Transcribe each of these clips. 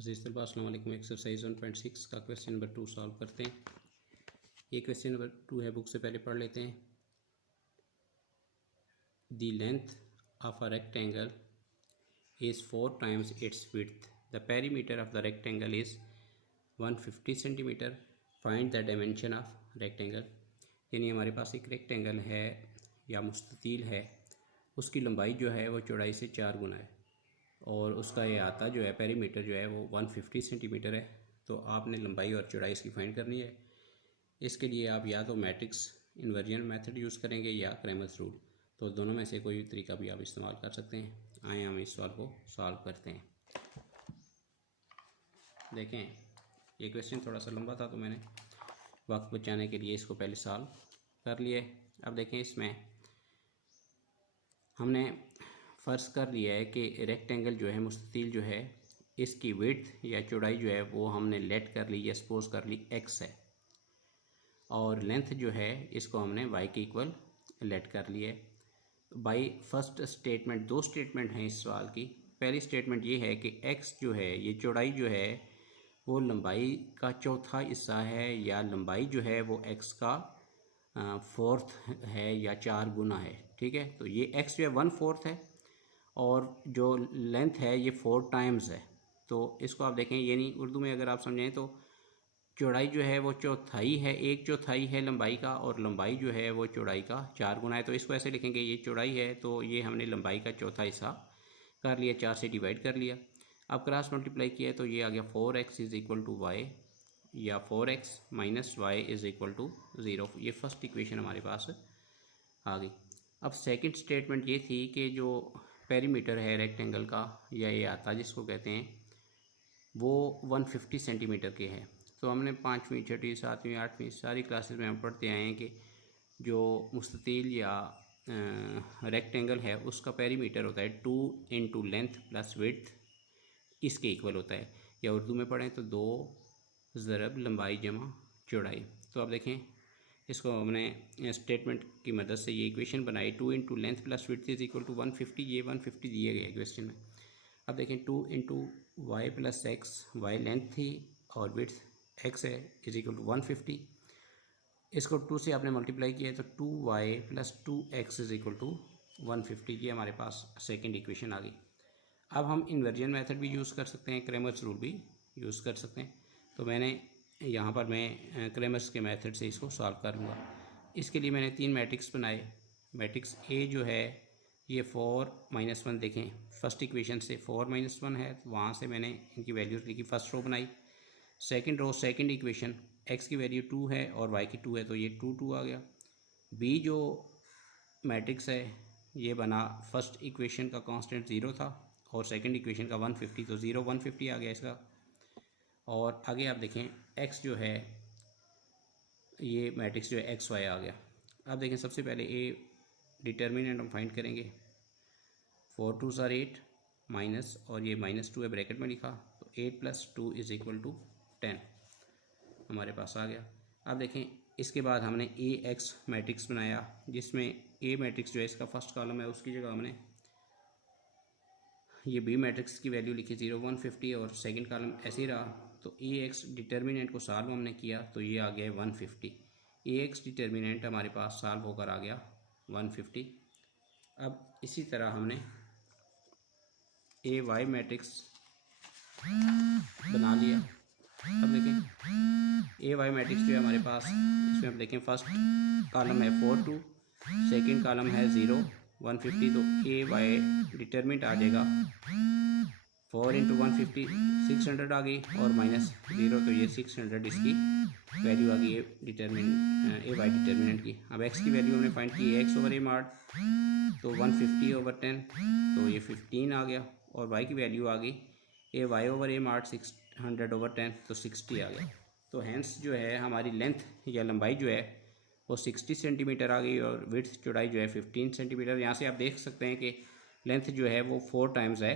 अज़ीज़ तलबा अस्सलाम वालेकुम। एक्सरसाइज 1.6 का क्वेश्चन नंबर 2 सॉल्व करते हैं। ये क्वेश्चन नंबर 2 है, बुक से पहले पढ़ लेते हैं। The length of a rectangle is 4 times its width. The perimeter of the rectangle is 150 centimetre. Find the dimension of rectangle. यानी हमारे पास एक रेक्टेंगल है या मुस्ततील है, उसकी लंबाई जो है वो चौड़ाई से 4 गुना है और उसका ये आता जो है पेरीमीटर जो है वो 150 सेंटीमीटर है। तो आपने लंबाई और चौड़ाई इसकी फाइंड करनी है। इसके लिए आप या तो मैट्रिक्स इन्वर्जन मेथड यूज़ करेंगे या क्रैमर्स रूल, तो दोनों में से कोई तरीका भी आप इस्तेमाल कर सकते हैं। आए हम इस सवाल को सॉल्व करते हैं। देखें, ये क्वेश्चन थोड़ा सा लंबा था तो मैंने वक्त बचाने के लिए इसको पहले सॉल्व कर लिए। अब देखें, इसमें हमने फ़र्ज़ कर लिया है कि रेक्टेंगल जो है मुस्ततील जो है, इसकी विड्थ या चौड़ाई जो है वो हमने लेट कर ली या सपोज कर ली x है, और लेंथ जो है इसको हमने y के इक्वल लेट कर लिया है। बाई फर्स्ट स्टेटमेंट, दो स्टेटमेंट हैं इस सवाल की। पहली स्टेटमेंट ये है कि x जो है, ये चौड़ाई जो है वो लंबाई का चौथा हिस्सा है, या लंबाई जो है वो x का फोर्थ है या 4 गुना है। ठीक है, तो ये x जो है 1/4 है और जो लेंथ है ये 4 टाइम्स है। तो इसको आप देखें, यानी उर्दू में अगर आप समझें तो चौड़ाई जो है वो चौथाई है, 1/4 है लंबाई का, और लंबाई जो है वो चौड़ाई का 4 गुना है। तो इसको ऐसे लिखेंगे, ये चौड़ाई है तो ये हमने लंबाई का चौथा हिस्सा कर लिया, 4 से डिवाइड कर लिया। अब क्रॉस मल्टीप्लाई किया तो ये आ गया 4x is equal to Y, या 4x minus Y is equal to 0। ये फर्स्ट इक्वेशन हमारे पास आ गई। अब सेकंड स्टेटमेंट ये थी कि जो पेरीमीटर है रेक्टेंगल का, या ये आता जिसको कहते हैं, वो 150 सेंटीमीटर के है। तो हमने 5वीं 6वीं 7वीं 8वीं सारी क्लासेस में हम पढ़ते आए हैं कि जो मुस्ततील या रेक्टेंगल है उसका पेरीमीटर होता है 2 इंटू लेंथ प्लस विड्थ, इसके इक्वल होता है। या उर्दू में पढ़ें तो 2 ज़रब लंबाई जमा चौड़ाई। तो अब देखें, इसको हमने स्टेटमेंट की मदद से ये इक्वेशन बनाई, 2 into length plus width is equal to 150। ये 150 दिया गया है क्वेश्चन में। अब देखें, 2 into Y plus X, Y length थी और विड्थ एक्स है, इज इक्वल टू 150। इसको 2 से आपने मल्टीप्लाई किया तो 2y plus 2x is equal to 150। ये हमारे पास सेकेंड इक्वेशन आ गई। अब हम इन्वर्जन मेथड भी यूज़ कर सकते हैं, क्रैमर्स रूल भी यूज़ कर सकते हैं। तो मैंने यहाँ पर मैं क्रैमर्स के मेथड से इसको सॉल्व कर लूँगा। इसके लिए मैंने 3 मैट्रिक्स बनाए। मैट्रिक्स ए जो है ये 4 - 1, देखें फर्स्ट इक्वेशन से 4 - 1 है, तो वहाँ से मैंने इनकी वैल्यूज़ लिखी, फर्स्ट रो बनाई। Second row, second equation, x की वैल्यू 2 है और y की 2 है, तो ये 2 2 आ गया। बी जो मैट्रिक्स है ये बना, फर्स्ट इक्वेशन का कांस्टेंट 0 था और सेकंड इक्वेशन का 150, तो 0 150 आ गया इसका। और आगे आप देखें, x जो है ये मैट्रिक्स जो है एक्स वाई आ गया। अब देखें, सबसे पहले ए डिटर्मिनेंट हम फाइंड करेंगे। 4 2 आर 8 माइनस, और ये -2 है ब्रैकेट में लिखा, तो 8 + 2 इज़ इक्वल टू 10 हमारे पास आ गया। अब देखें, इसके बाद हमने ए एक्स मैट्रिक्स बनाया, जिसमें ए मैट्रिक्स जो है इसका फर्स्ट कॉलम है, उसकी जगह हमने ये बी मैट्रिक्स की वैल्यू लिखी 0 150, और सेकंड कॉलम ऐसे ही रहा। तो ए एक्स डिटर्मिनेंट को सॉल्व हमने किया तो ये आ गया 150। ए एक्स डिटर्मिनेंट हमारे पास सॉल्व होकर आ गया 150। अब इसी तरह हमने ए वाई मैट्रिक्स बना लिया। अब देखें, ए वाई मैट्रिक्स जो है हमारे पास, इसमें अब देखें फर्स्ट कॉलम है 4 2, सेकंड कॉलम है 0 150, तो ए वाई डिटर्मिनेंट आ जाएगा 4 इंटू 150 600 आ गई, और -0, तो ये 600 इसकी वैल्यू आ गई ए वाई डिटर्मिनेंट की। अब एक्स की वैल्यू हमने फाइंड की, एक्स ओवर ए मार्ट, तो 150/10, तो ये 15 आ गया, और वाई की वैल्यू आ गई ए वाई ओवर ए मार्ट 600/10, तो 60 आ गया। तो हैंस जो है हमारी लेंथ या लंबाई जो है वो 60 सेंटीमीटर आ गई, और विड्थ चौड़ाई जो है 15 सेंटीमीटर। यहाँ से आप देख सकते हैं कि लेंथ जो है वो 4 टाइम्स है,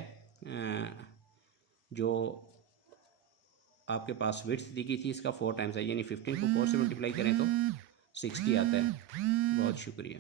जो आपके पास विड्थ दी गई थी इसका 4 टाइम्स है, यानी 15 को 4 से मल्टीप्लाई करें तो 60 आता है। बहुत शुक्रिया।